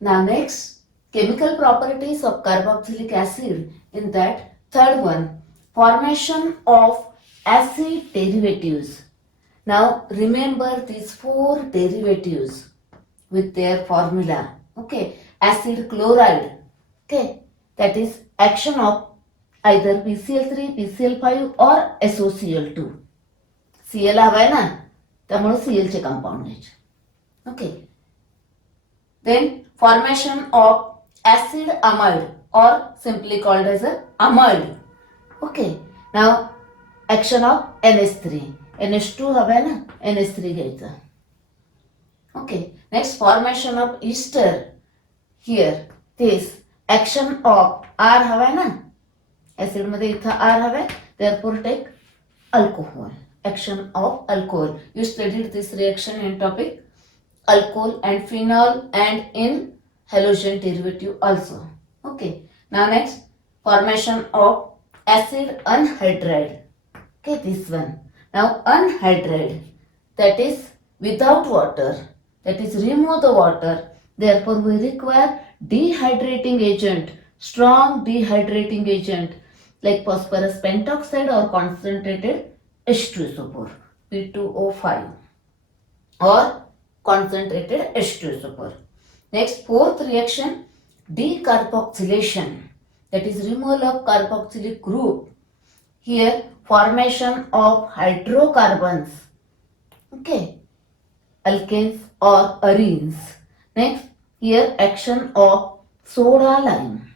Now next, chemical properties of carboxylic acid. In that third one, formation of acid derivatives. Now remember these four derivatives with their formula. Okay, acid chloride. Okay, that is action of either PCl3, PCl5 or SOCl2. Cl हवाय ना त्यामुळे Cl चे compound घ्यायचे. Okay. Then formation of acid amide or simply called as a amide. Okay. Now action of NH3. NH2 हवाय ना NH3 घ्यायचा. Okay. Next formation of ester. Here this action of R हवाय ना acid मध्ये इथं R हवाय. Therefore take alcohol. Action of alcohol. You studied this reaction in topic alcohol and phenol and in halogen derivative also. Okay. Now next, formation of acid anhydride. Okay, this one. Now anhydride, that is without water, that is remove the water. Therefore we require dehydrating agent, strong dehydrating agent like phosphorus pentoxide or concentrated H2SO4, P2O5 or concentrated H2SO4. Next, fourth reaction, decarboxylation, that is removal of carboxylic group. Here formation of hydrocarbons, okay, alkanes or arenes. Next, here action of soda lime.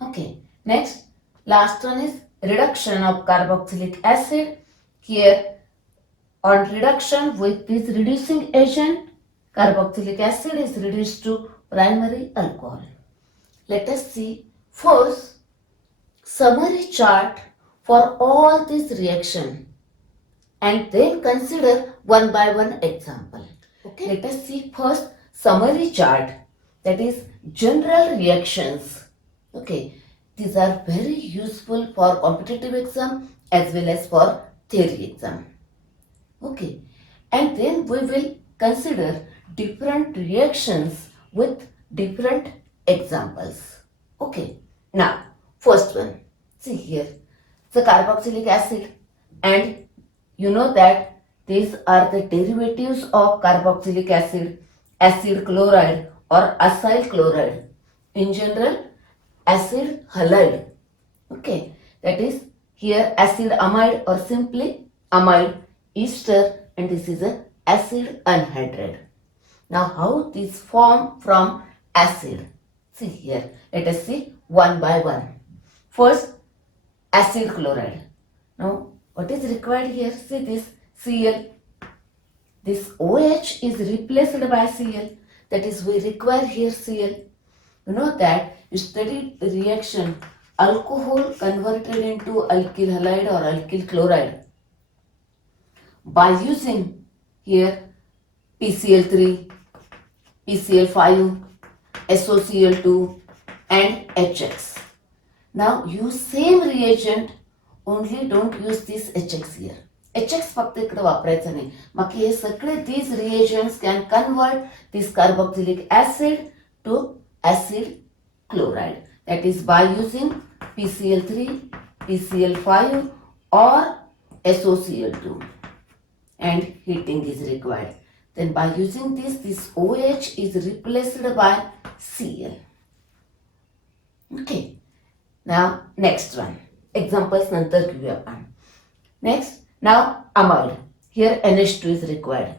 Okay, next, last one is reduction of carboxylic acid. Here on reduction with this reducing agent, carboxylic acid is reduced to primary alcohol. Let us see first summary chart for all this reaction and then consider one by one example. Okay. Let us see first summary chart, that is general reactions. Okay. These are very useful for competitive exam as well as for theory exam. Okay, and then we will consider different reactions with different examples. Okay, now first one, see here, the carboxylic acid, and you know that these are the derivatives of carboxylic acid, acid chloride or acyl chloride. In general, acid halide. Okay, that is here acid amide or simply amide, ester, and this is a acid anhydride. Now how these form from acid? See here, let us see one by one. First, acid chloride. Now what is required here? See this Cl. This OH is replaced by Cl. That is we require here Cl. You know that you studied the reaction alcohol converted into alkyl halide or alkyl chloride by using here PCl3, PCl5, SOCl2 and HX. Now use same reagent, only don't use this HX here. HX फक्त इकडे वापरायचं नाही. बाकी हे सगळे these reagents can convert this carboxylic acid to acid chloride. That is by using PCl3, PCl5 or SOCl2 and heating is required. Then by using this OH is replaced by Cl. Okay. Now next one. Examples नंतर घेऊया आपण. Next, now amide. Here NH2 is required.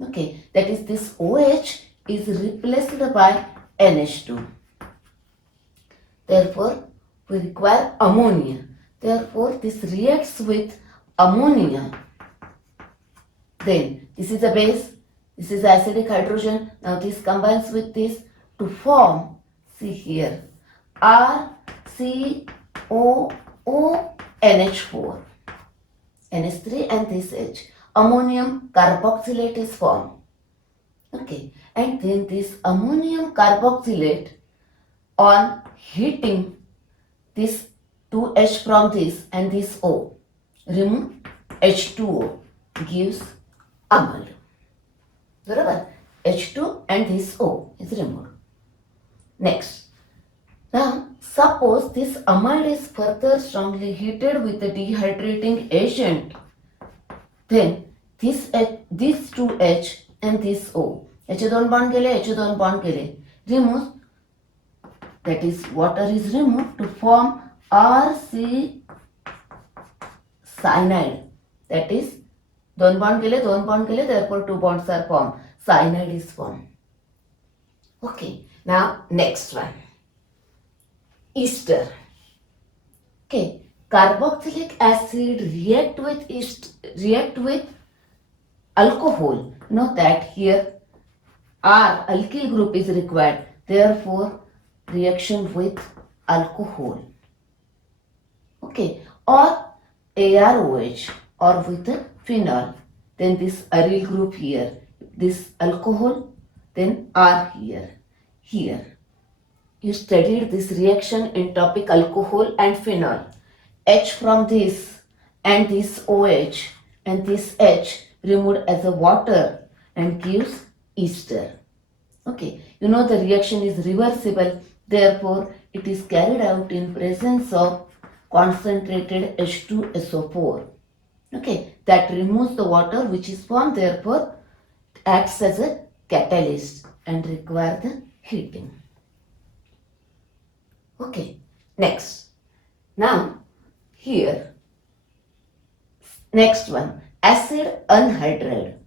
Okay, that is this OH is replaced by NH2. Therefore, we require ammonia. Therefore, this reacts with ammonia. Then, this is a base. This is acidic hydrogen. Now, this combines with this to form, see here, RCOONH4. NH3 and this H. Ammonium carboxylate is formed. Okay, and then this ammonium carboxylate on heating this 2H from this and this O, remove H2O, gives amide. बरोबर. H2 and this O is removed. Next. Now, suppose this amide is further strongly heated with the dehydrating agent, then these two H and this O, H2 bond गेले, H2 bond गेले, remove, that is water is removed to form RC cyanide, that is 2 bond गेले, therefore 2 bonds are formed, cyanide is formed. Okay, now next one. Ester. Okay, carboxylic acid react with alcohol. Note that here R alkyl group is required. Therefore, reaction with alcohol. Okay, or AROH or with a phenol. Then this aryl group here. This alcohol. Then R here. Here. You studied this reaction in topic alcohol and phenol. H from this and this OH and this H removed as a water and gives ester. Okay, you know the reaction is reversible, therefore it is carried out in presence of concentrated H2SO4. Okay, that removes the water which is formed, therefore acts as a catalyst and require the heating. Okay, next. Now, here, next one, acid anhydride.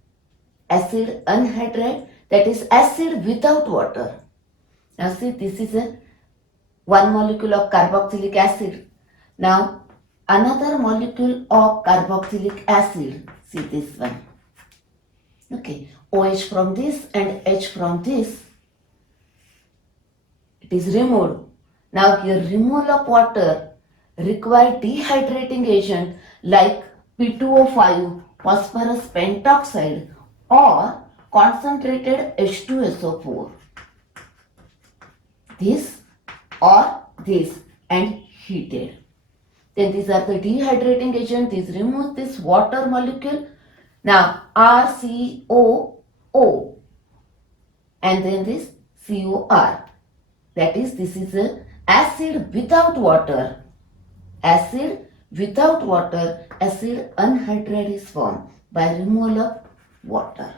Acid anhydride, that is acid without water. Now see, this is a one molecule of carboxylic acid. Now, another molecule of carboxylic acid. See this one. Okay, OH from this and H from this. It is removed. Now here removal of water require dehydrating agent like P2O5, phosphorus pentoxide or concentrated H2SO4. This or this and heated. Then these are the dehydrating agent. This removes this water molecule. Now RCOO and then this COR. That is, this is a acid without water. Acid without water, acid anhydride is formed by removal of water.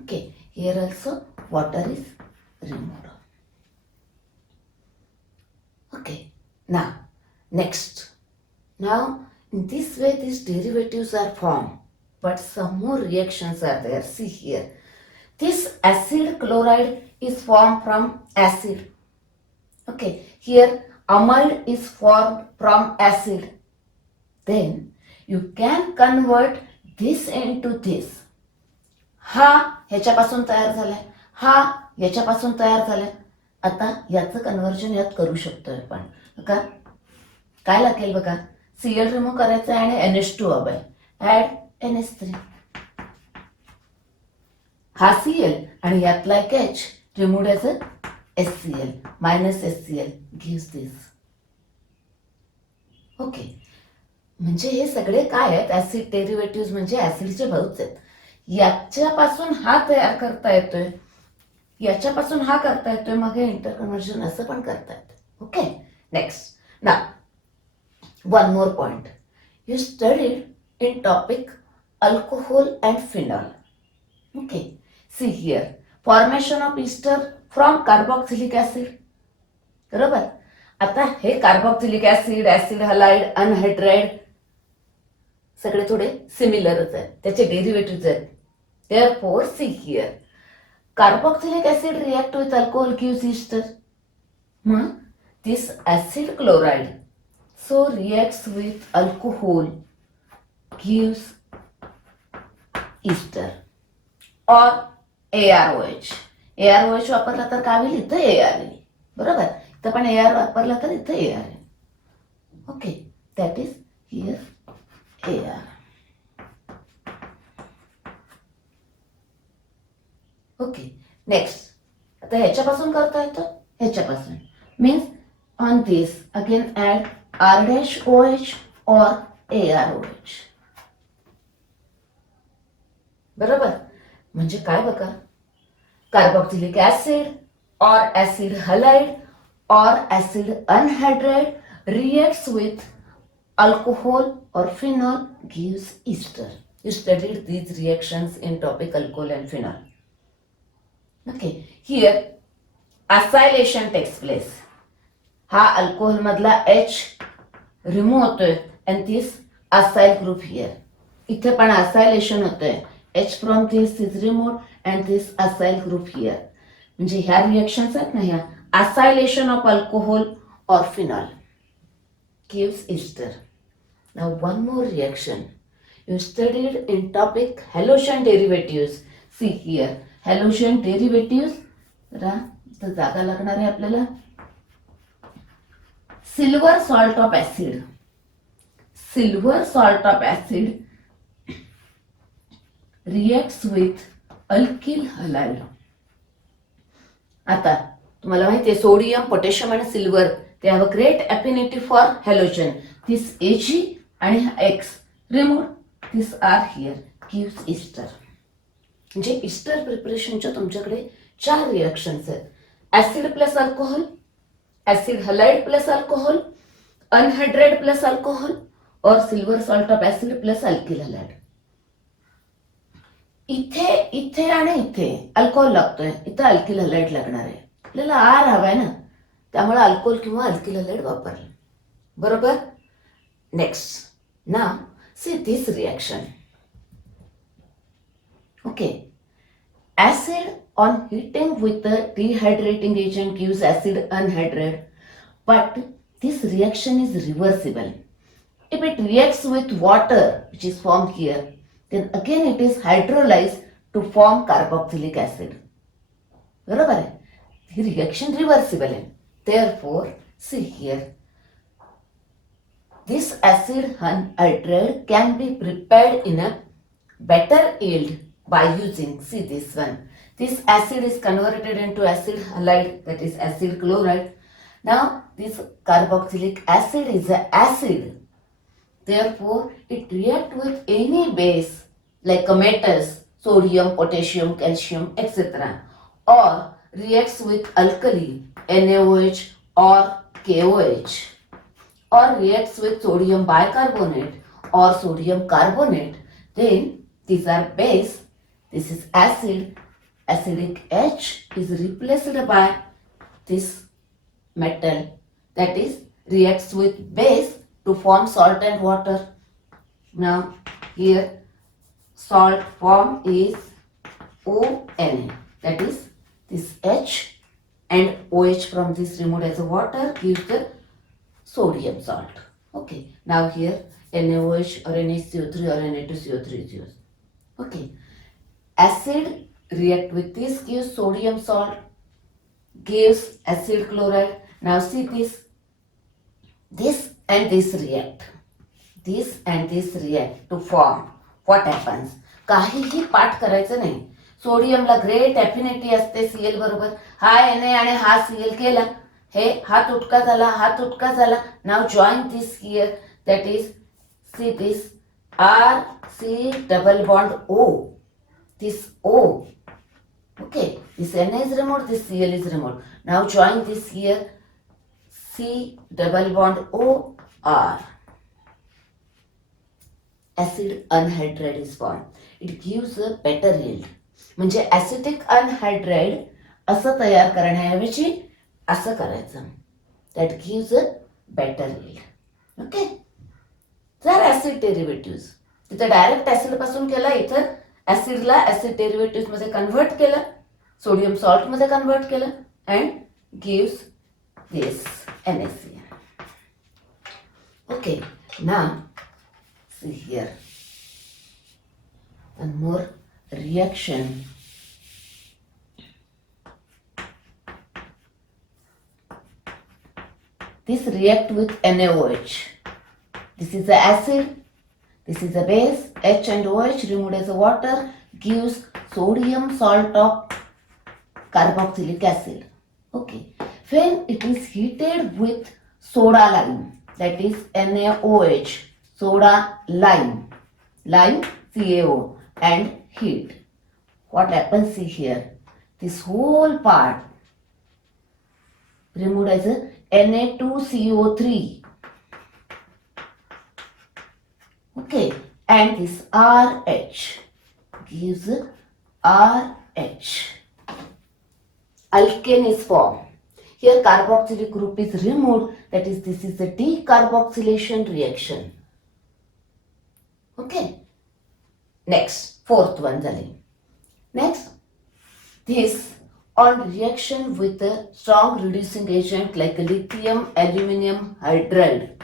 Okay, here also water is removed. Okay, now next. Now in this way these derivatives are formed, but some more reactions are there. See here. This acid chloride is formed from acid. Okay, here amide is formed from acid. Then you can convert this into this. हा ह्याच्यापासून तयार झालाय, हा याच्यापासून तयार झालाय. आता याचं कन्व्हर्जन यात करू शकतोय आपण. का काय लागेल बघा, Cl रिमूव्ह करायचं आहे आणि NH2 हवाय. Add NH3. हा Cl आणि यातला एक H removed as a HCl minus HCl gives this. Okay, म्हणजे हे सगळे काय आहेत, ऍसिड डेरिव्हेटिव्ह म्हणजे ऍसिडचे भाऊच आहेत. याच्यापासून हा तयार करता येतोय, याच्यापासून हा करता येतोय, मग हे इंटरकन्व्हर्जन असं पण करता येतं. Okay, next. Now one more point. You studied in topic alcohol and phenol. Okay, see here formation of ester from carboxylic acid. बरोबर. आता हे carboxylic acid, acid halide, anhydride सगळे थोडे सिमिलरच आहेत, त्याचे डेरिव्हेटिव्ह आहेत. Therefore, see here, carboxylic acid react with alcohol gives ester. This acid chloride so reacts with alcohol gives ester or AROH. AROH वापरला तर काय होईल, इथं AR येईल. बरोबर. इथं पण AR वापरला तर इथं AR येईल. Okay, that is here AR. Okay, next. आता ह्याच्यापासून करता येतं, ह्याच्यापासून means on this again add R-OH or AROH. बरोबर. म्हणजे काय बघा, carboxylic acid or acid halide or acid anhydride reacts with alcohol or phenol gives ester. You studied these reactions in topic alcohol and phenol. Okay, here acylation takes place. हा alcohol मधला H remove होतोय and this acyl group here. इथे पण acylation होतोय. H from this is removed and this acyl group here. म्हणजे ह्या reactions आहेत ना, ह्या acylation of alcohol or phenol gives ester. Now one more reaction you studied in topic halogen derivatives. See here, halogen derivatives. तर जागा लागणार आहे आपल्याला. Silver salt of acid. Silver salt of acid reacts with alkyl halide. आता तुम्हाला माहिती आहे sodium, potassium आणि silver they have a great affinity for halogen. This Ag आणि X remove, this are here gives ester. म्हणजे ester प्रिपरेशनच्या तुमच्याकडे 4 reactions आहेत. Acid plus alcohol, acid halide plus alcohol, anhydrate plus alcohol और silver salt of acid plus alkyl halide. इथे इथे आणि इथे अल्कोहोल लागतोय, इथे अल्किल हलाइड लागणार आहे. आपल्याला आर हवाय ना, त्यामुळे अल्कोहोल किंवा अल्किल हलाइड वापरले. बरोबर. Next, now see this reaction. Okay, acid on heating with a dehydrating agent gives acid anhydride, but this reaction is reversible. If it reacts with water, which is formed here, then again it is hydrolyzed to form carboxylic acid. बरोबर आहे, ही reaction reversible आहे. Therefore, see here, this acid anhydride can be prepared in a better yield by using, see this one, this acid is converted into acid halide, that is acid chloride. Now this carboxylic acid is an acid, therefore it reacts with any base like metals, sodium, potassium, calcium, etc., or reacts with alkali, NaOH or KOH, or reacts with sodium bicarbonate or sodium carbonate. Then these are base. This is acid. Acidic H is replaced by this metal, that is reacts with base to form salt and water. Now here salt form is ONA, that is this H and OH from this removed as a water gives the sodium salt. Okay, now here NaOH or NaCO3 or Na2CO3 is used. Okay, acid react with this gives sodium salt, gives acid chloride. Now see this and this react. This and this react to form. What happens? काहीही पाठ करायचं नाही. सोडियमला great affinity असते Cl बरोबर. हा Na आणि हा Cl केला, हे हा तुटका झाला, हा तुटका झाला. Now join this here, that is, see this R C double bond O. This O. Okay, this Na is removed, this Cl is removed. Now join this here, C double bond O R. Acid anhydride is formed. It gives a better yield. म्हणजे acetic anhydride असं तयार करण्याऐवजी असं करायचं. That gives a better yield. Okay, जर acid derivative तिथे direct acid पासून केला, इथं ऍसिडला ऍसिड डेरिव्हेटिव्ह मध्ये कन्व्हर्ट केलं, सोडियम सॉल्ट मध्ये कन्व्हर्ट केलं and gives this NaCl. Okay, now see here one more reaction. This react with NaOH. This is the acid, this is the base, H and OH removed as a water gives sodium salt of carboxylic acid. Okay, when it is heated with soda lime, that is NaOH, soda lime, lime CaO, and heat, what happens, see here, this whole part removed as a Na2CO3. Okay, and this RH gives RH. Alkane is formed. Here carboxylic group is removed, that is, this is the decarboxylation reaction. Okay. Next, fourth one झाली. Next, this on reaction with a strong reducing agent like lithium aluminum hydride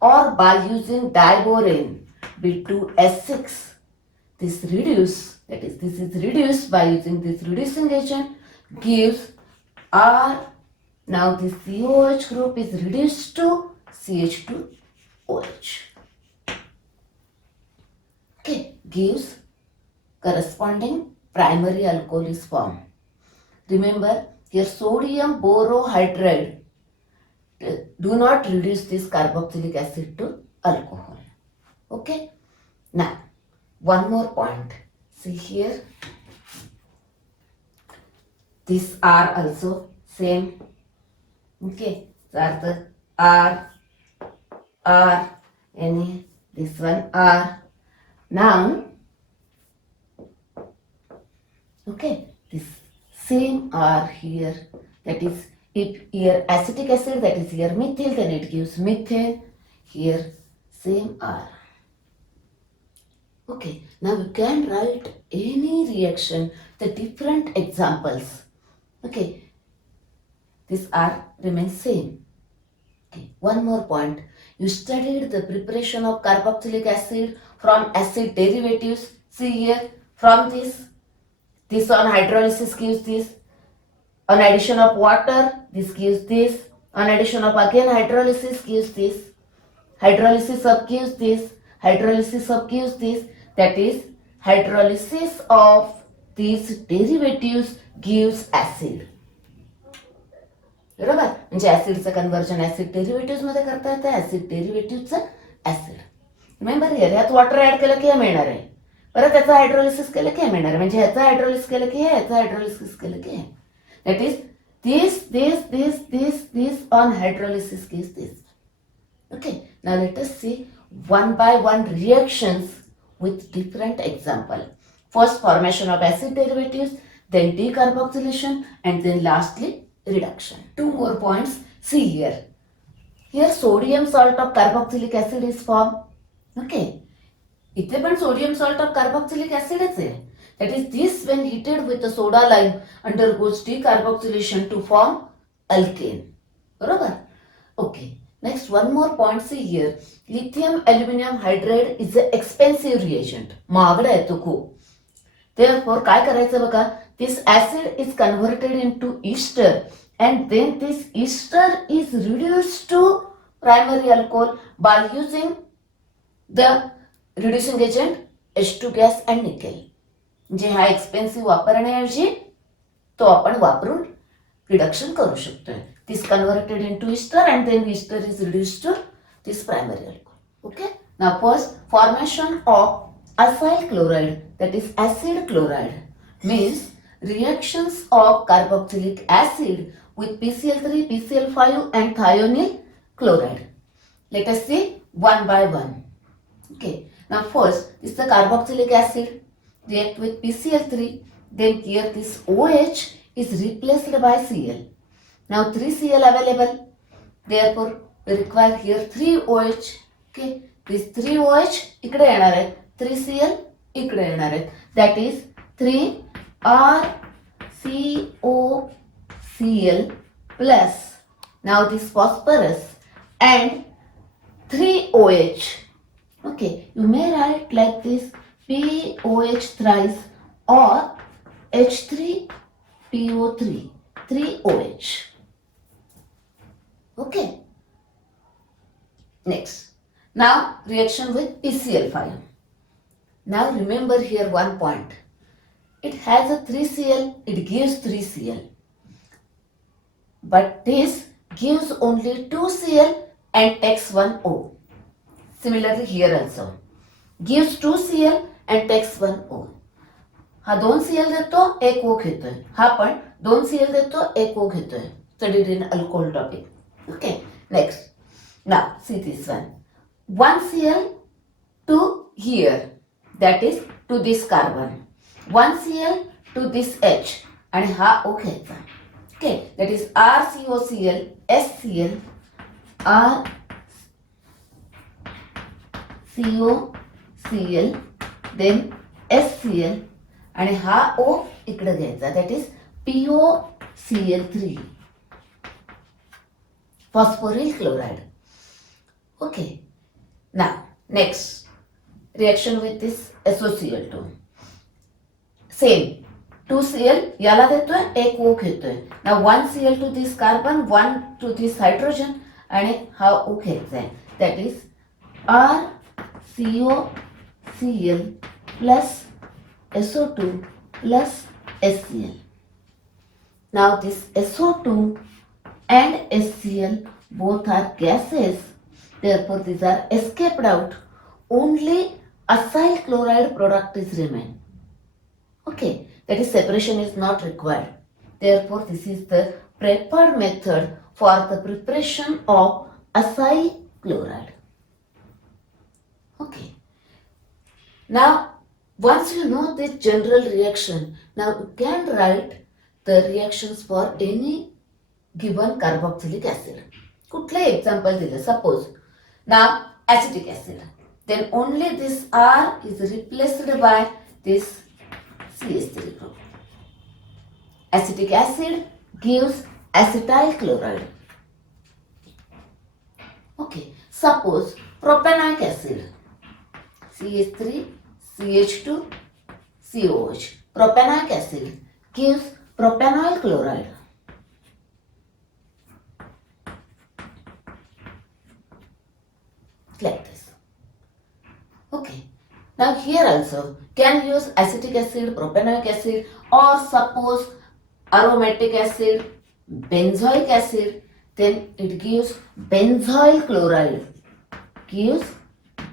or by using diborane B2S6, this reduce, that is, this is reduced by using this reducing agent, gives R. Now this COH group is reduced to CH2OH. Okay, gives corresponding primary alcohol is formed. Remember, here sodium borohydride do not reduce this carboxylic acid to alcohol. Okay, now one more point. See here, these are also same. Okay, that's the R, any, this one R. Now, okay, this same R here, that is, if here acetic acid, that is here methyl, then it gives methane. Here same R. Okay, now you can write any reaction, the different examples. Okay, this R remains same. Okay, one more point. You studied the preparation of carboxylic acid from acid derivatives. See here, from this on hydrolysis gives this. On addition of water, this gives this. On addition of again hydrolysis gives this. Hydrolysis of gives this. Hydrolysis of gives this. That is, hydrolysis of these derivatives gives acid. बरोबर, म्हणजे ऍसिडचं conversion acid derivative मध्ये करता येतं, acid डेरिव्हेटिव्हचं acid. Remember here, ह्यात water add केलं की हे मिळणार आहे, परत त्याचं हायड्रोलिसिस केलं की हे मिळणार आहे, म्हणजे ह्याचं हायड्रोलिसिस केलं की हे, ह्याचं हायड्रोलिसिस केलं की हे. That is this on hydrolysis gives this. Okay, now let us see one by one reactions with different example. First, formation of acid derivatives, then decarboxylation, and then lastly reduction. Two more points. See here. Here sodium salt of carboxylic acid is formed. Okay. इथे पण sodium salt of carboxylic acid आहे. That is, this when heated with a soda lime undergoes decarboxylation to form alkane. बरोबर? Okay. Next, one more point. See here. Lithium aluminum hydride is an expensive reagent. महागडा आहे तो खूप. Therefore, काय करायचं बघा? This acid is converted into ester, and then this ester is reduced to primary alcohol by using the reducing agent H2 gas and nickel. म्हणजे हा expensive वापरण्याऐवजी तो आपण वापरून रिडक्शन करू शकतोय. This converted into ester, and then ester is reduced to this primary alcohol. Okay. Now first, formation of acyl chloride, that is acid chloride, means reactions of carboxylic acid with PCl3, PCl5 and thionyl chloride. Let us see one by one. Okay. Now first, this is the carboxylic acid react with PCl3, then here this OH is replaced by Cl. Now 3Cl available, therefore we require here 3OH. Okay, this 3OH इकडे येणार आहे, 3Cl इकडे येणार आहे. That is 3RCOCl plus now this phosphorus and 3OH. Okay, you may write like this POH thrice or H3PO3, 3OH. Okay. Next. Now reaction with PCl5. Now remember here one point. It has a 3Cl, it gives 3Cl. But this gives only 2Cl and takes 1O. Similarly here also. Gives 2Cl and takes 1O. हा 2Cl देतो, एक O घेतोय. हा पण 2Cl देतो, एक O घेतोय. Studied in alcohol topic. Okay, next. Now, see this one. 1Cl to here, that is to this carbon. 1Cl to this H. आणि हा O घ्यायचा. Okay, that is RCOCl, SCl, RCOCl, then SCl, आणि हा O इकडे घ्यायचा, that is POCl3, phosphoryl chloride. Okay, now next reaction with this SOCl2. Same, 2Cl याला देतोय, एक O घेतोय. Now 1Cl to this carbon, 1 to this hydrogen, आणि हा O घ्यायचा आहे, that is RCOCl plus SO2 plus SCl. Now this SO2 and SCl both are gases, therefore these are escaped out. Only acyl chloride product is remain. Okay, that is separation is not required. Therefore this is the preferred method for the preparation of acyl chloride. Okay, now once you know this general reaction, now you can write the reactions for any given carboxylic acid. कुठले example दिले, suppose now acetic acid, then only this R is replaced by this CH3 group. Acetic acid gives acetyl chloride. Okay, suppose propanoic acid, CH3, CH2, COH. Propanoic acid gives propanoyl chloride. Like this. Okay. Now here also can use acetic acid, propanoic acid, or suppose aromatic acid, benzoic acid, then it gives benzoyl chloride. Gives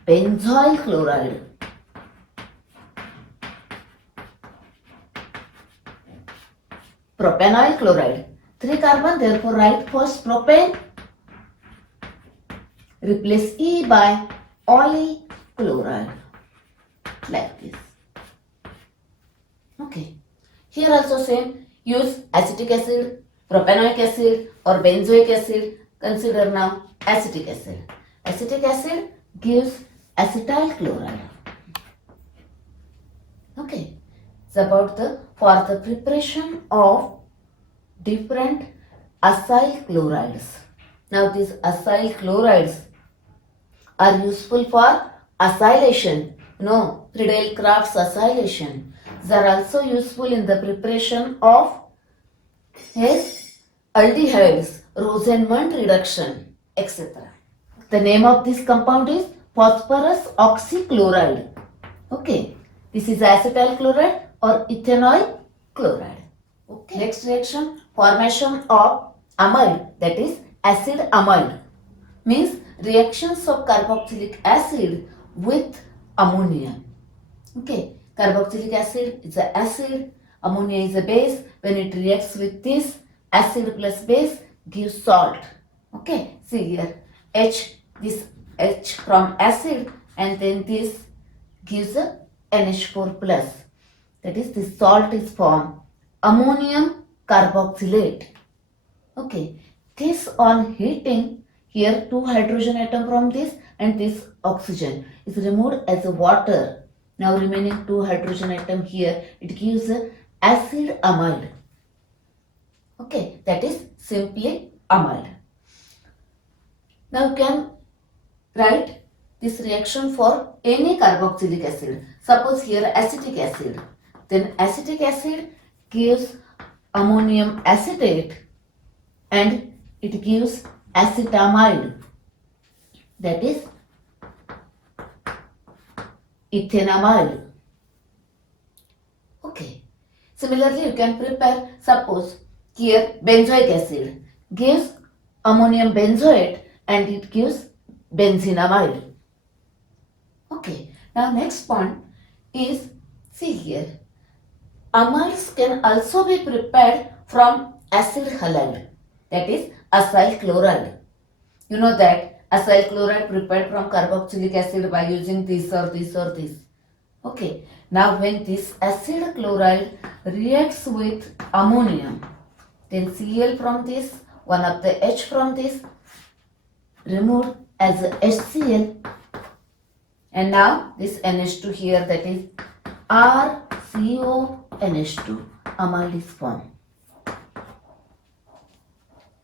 benzoyl chloride. Propanoyl chloride. 3 carbon, therefore write first propane. Replace E by oil chloride. Like this. Okay. Here also same. Use acetic acid, propanoic acid, or benzoic acid. Consider now acetic acid. Acetic acid gives acetyl chloride. Okay. It's about for the preparation of different acyl chlorides. Now these acyl chlorides are useful for acylation. No, Friedel-Crafts acylation. They are also useful in the preparation of his aldehydes, Rosenmund reduction, etc. The name of this compound is phosphorus oxychloride. Okay, this is acetyl chloride or ethanoyl chloride. Okay. Next reaction, formation of amide, that is acid amide, means reactions of carboxylic acid with ammonia. Okay, carboxylic acid is an acid, ammonia is a base. When it reacts with this, acid plus base gives salt. Okay, see here, this H from acid, and then this gives a NH4 plus. That is, this salt is formed, ammonium carboxylate. Okay, this on heating, here 2 hydrogen atom from this and this oxygen is removed as a water. Now remaining 2 hydrogen atom here, it gives a acid amide. Okay, that is simply amide. Now you can write this reaction for any carboxylic acid. Suppose here acetic acid. Then acetic acid gives ammonium acetate and it gives acetamide. That is ethanamide. Okay. Similarly, you can prepare, suppose here benzoic acid gives ammonium benzoate and it gives benzenamide. Okay. Now next point is, see here, amides can also be prepared from acid halide, that is acyl chloride. You know that acyl chloride prepared from carboxylic acid by using this or this or this. Okay, now when this acid chloride reacts with ammonium, then Cl from this, one of the H from this, removed as a HCl, and now this NH2 here, that is RCONH2, amide is formed.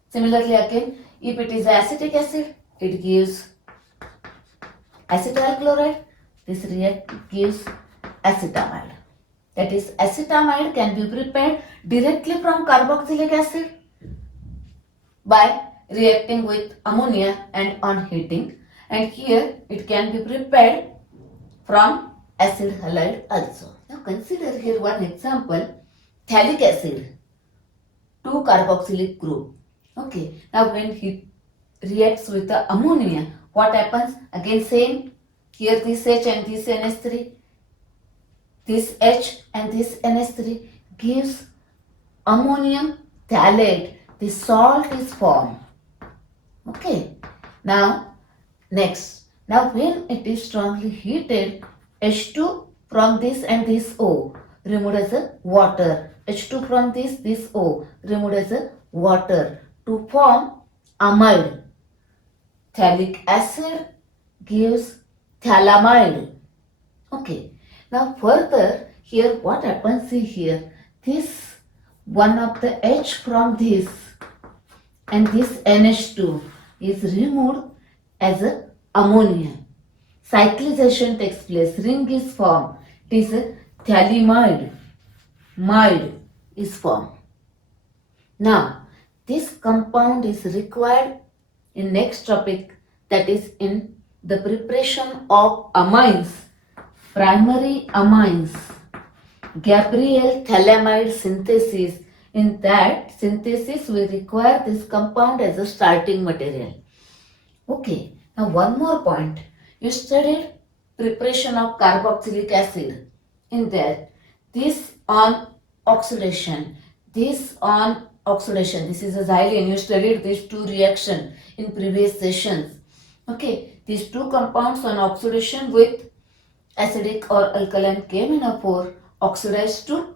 Similarly again, if it is acetic acid, it gives acetyl chloride, this gives acetamide. That is, acetamide can be prepared directly from carboxylic acid by reacting with ammonia and on heating, and here it can be prepared from acid halide also. Now consider here one example, phthalic acid, 2-carboxylic group. Okay, now when it reacts with the ammonia, what happens? Again same, here this H and this NH3, this H and this NH3 gives ammonium phthalate. The salt is formed. Okay, now next, now when it is strongly heated, H2 from this and this O removed as a water, H2 from this O removed as a water to form amide. Phthalic acid gives phthalamide. Okay, now further here what happens, see here, this one of the H from this and this NH2 is removed as a ammonia. Cyclization takes place, ring is formed, it is a phthalimide, mide is formed. Now this compound is required in next topic, that is in the preparation of amines, primary amines, Gabriel phthalimide synthesis. In that synthesis we require this compound as a starting material. Okay, now one more point, you studied preparation of carboxylic acid. In that, this on oxidation, this on oxidation, this is a xylene. You studied these two reactions in previous sessions. Okay, these two compounds on oxidation with acidic or alkaline came in a pore, oxidized to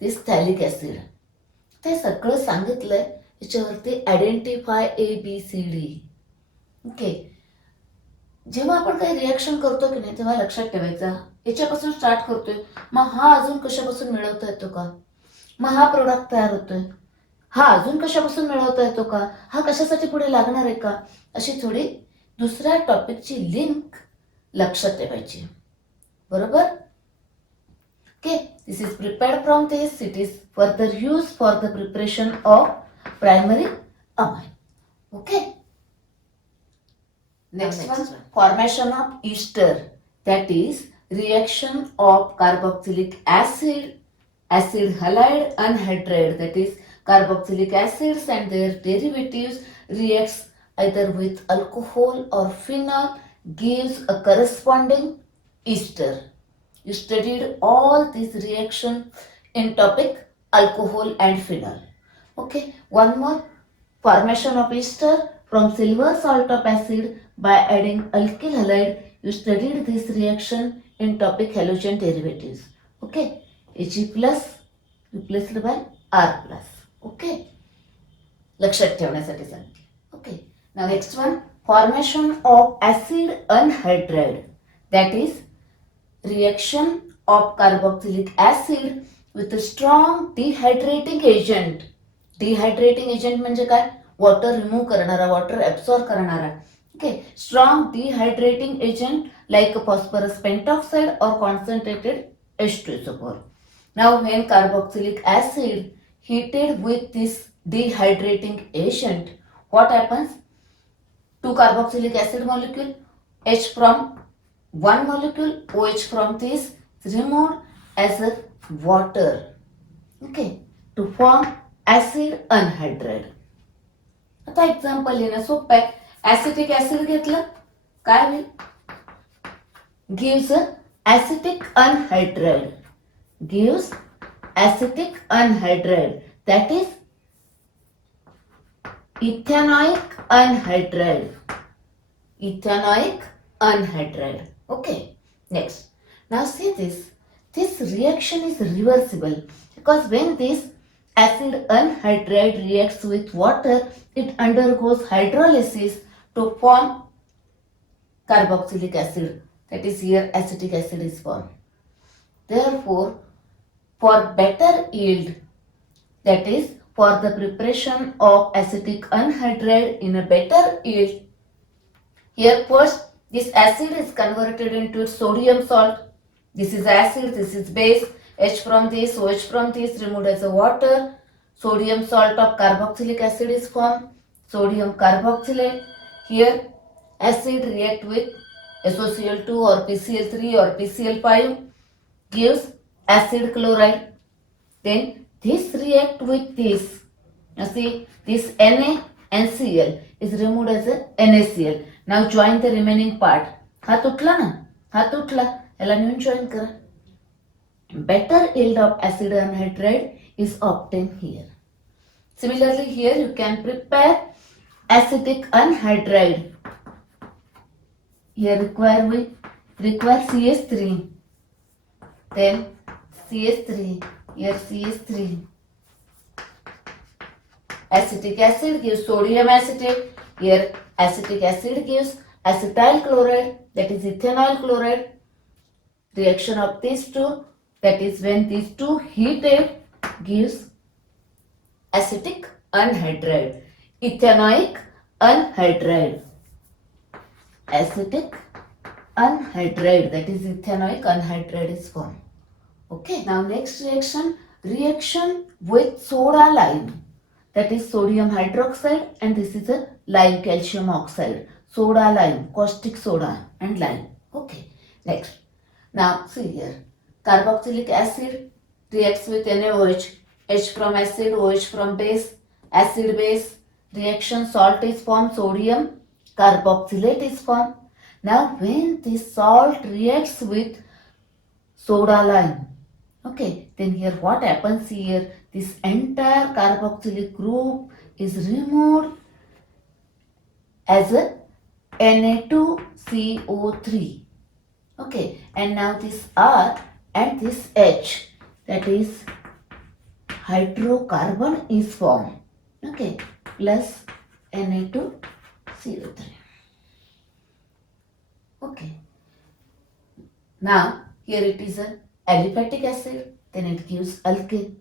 this phthalic acid. ते सगळं सांगितलंय याच्यावरती identify ABCD. Okay, जेव्हा आपण काही reaction करतो की नाही तेव्हा लक्षात ठेवायचा, याच्यापासून स्टार्ट करतोय, मग हा अजून कशापासून मिळवता येतो का, मग हा प्रोडक्ट तयार होतोय, हा अजून कशापासून मिळवता येतो का, हा कशासाठी पुढे लागणार आहे का, अशी थोडी दुसऱ्या टॉपिकची लिंक लक्षात ठेवायची. बरोबर? Okay, this is prepared from this, it is further used for the preparation of primary amine. Okay. Next one, formation of ester, that is reaction of carboxylic acid, acid halide anhydride, that is carboxylic acids and their derivatives reacts either with alcohol or phenol, gives a corresponding ester. You studied all these reactions in topic alcohol and phenol. Okay, one more, formation of ester from silver salt of acid by adding alkyl halide. You studied this reaction in topic halogen derivatives. Okay, Ag plus replaced by R plus. Okay, लक्षात ठेवण्यासाठी सांगितले. Okay, now next one, formation of acid anhydride, that is reaction of carboxylic acid with a strong dehydrating agent. Dehydrating agent म्हणजे काय, water remove करणारा, water absorb करणारा. Okay, strong dehydrating agent like phosphorus pentoxide or concentrated H2SO4. Now when carboxylic acid heated with this dehydrating agent, what happens? Two carboxylic acid molecule, H from one molecule, OH from this is removed as a water. Okay, to form acid anhydride. आता example लिहिणं सोपं आहे. Acetic acid घेतलं, काय होईल, gives acetic anhydride, gives acetic anhydride, that is ethanoic anhydride. Ethanoic anhydride. Okay. Next. Now see this. This reaction is reversible because when this acid anhydride reacts with water, it undergoes hydrolysis to form carboxylic acid. That is, here acetic acid is formed. Therefore, for better yield, that is, for the preparation of acetic anhydride in a better yield, here first this acid is converted into sodium salt. This is acid, this is base. H from this, OH from this removed as a water. Sodium salt of carboxylic acid is formed. Sodium carboxylate. Here acid react with SOCl2 or PCl3 or PCl5 gives acid chloride. Then this react with this. Now see, this NaNCl is removed as a NaCl. Now join the remaining part. हात उठला ना? हात उठला. याला नेऊन join करा. Better yield of acid anhydride is obtained here. Similarly, here you can prepare acetic anhydride. Here require CH3. Then CH3. Here CH3. Acetic acid gives sodium acetate. Here acetic acid gives acetyl chloride, that is ethanyl chloride. Reaction of these two, that is when these two heated, gives acetic anhydride, ethanoic anhydride. Acetic anhydride, that is ethanoic anhydride is formed. Okay, now next reaction with soda lime. That is sodium hydroxide and this is a lime calcium oxide. Soda lime, caustic soda and lime. Okay, next. Now see here. Carboxylic acid reacts with NaOH. H from acid, OH from base. Acid base. Reaction salt is formed. Sodium carboxylate is formed. Now when this salt reacts with soda lime, okay, then here what happens here? This entire carboxylic group is removed as a Na2CO3. Okay, and now this R and this H, that is hydrocarbon is formed. Okay, plus Na2CO3. Okay. Now here it is a aliphatic acid, then it gives alkane.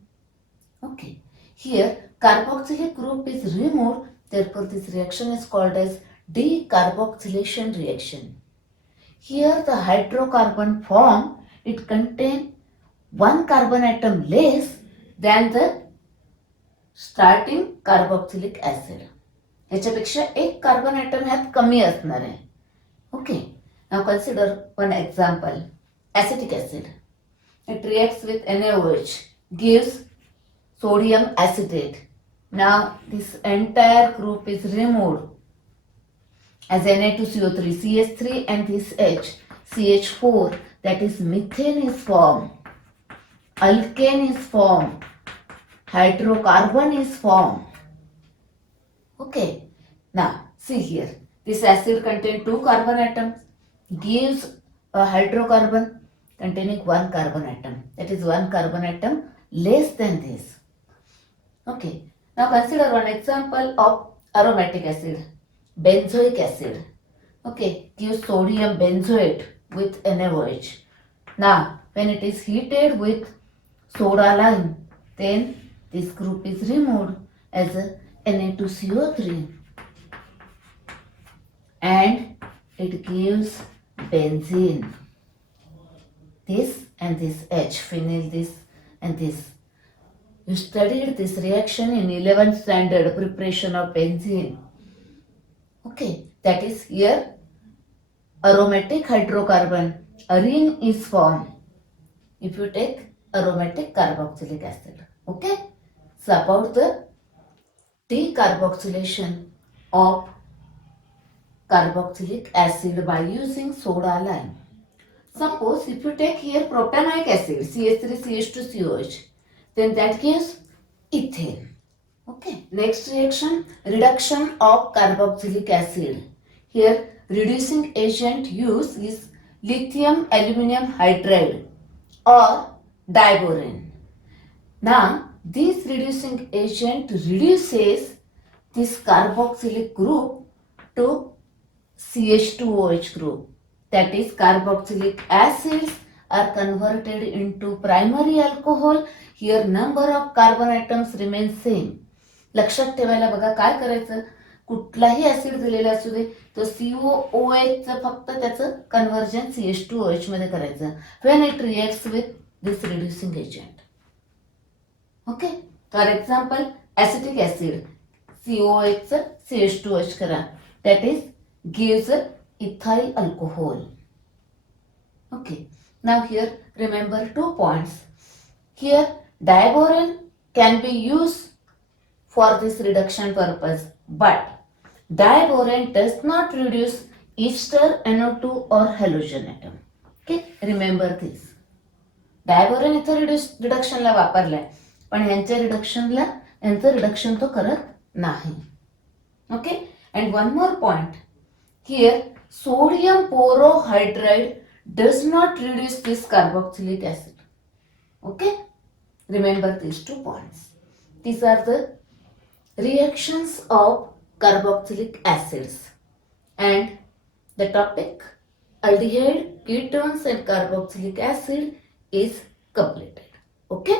Okay. Here carboxylic group is removed, therefore this reaction is called as decarboxylation reaction. Here the hydrocarbon formed, it contains one carbon atom less than the starting carboxylic acid. ह्याच्यापेक्षा एक carbon atom ह्यात कमी असणार आहे. Okay. Now consider one example. Acetic acid. It reacts with NaOH, gives sodium acetate. Now this entire group is removed as Na2CO3, CH3 and this H, CH4, that is methane is formed, alkane is formed, hydrocarbon is formed. Okay, now see here, this acid contains two carbon atoms, gives a hydrocarbon containing one carbon atom, that is one carbon atom less than this. Okay, now consider one example of aromatic acid, benzoic acid. Okay, gives sodium benzoate with NaOH. Now, when it is heated with soda lime, then this group is removed as a Na2CO3 and it gives benzene. This and this H, phenyl this and this. You studied this reaction in 11th standard, preparation of benzene. Okay, that is here aromatic hydrocarbon, arene is formed if you take aromatic carboxylic acid. Okay, so about the decarboxylation of carboxylic acid by using soda lime. Suppose if you take here propanoic acid, CH3, CH2, COH, then that gives ethane. Okay, next reaction, reduction of carboxylic acid. Here, reducing agent used is lithium aluminum hydride or diborane. Now, this reducing agent reduces this carboxylic group to CH2OH group. That is, carboxylic acids are converted into primary alcohol. Here, number of carbon atoms remain same. लक्षात ठेवायला बघा काय करायचं, कुठलाही acid दिलेला असू दे तो COOH चं फक्त त्याचं कन्व्हर्जन CH2OH मध्ये करायचं when it reacts with this reducing agent. Okay, for example acetic acid COOH चं CH2OH करा, that is gives ethyl alcohol. Okay, now here remember 2 points. Here diborane can be used for this reduction purpose, but diborane does not reduce ester, NO2 or halogen atom. Okay, remember this. Diborane इथं रिडक्शनला वापरलाय पण यांच्या reduction तो करत नाही. Okay, and one more point. Here sodium borohydride does not reduce this carboxylic acid. Okay, remember these 2 points. These are the reactions of carboxylic acids, and the topic aldehyde, ketones and carboxylic acid is completed. Okay.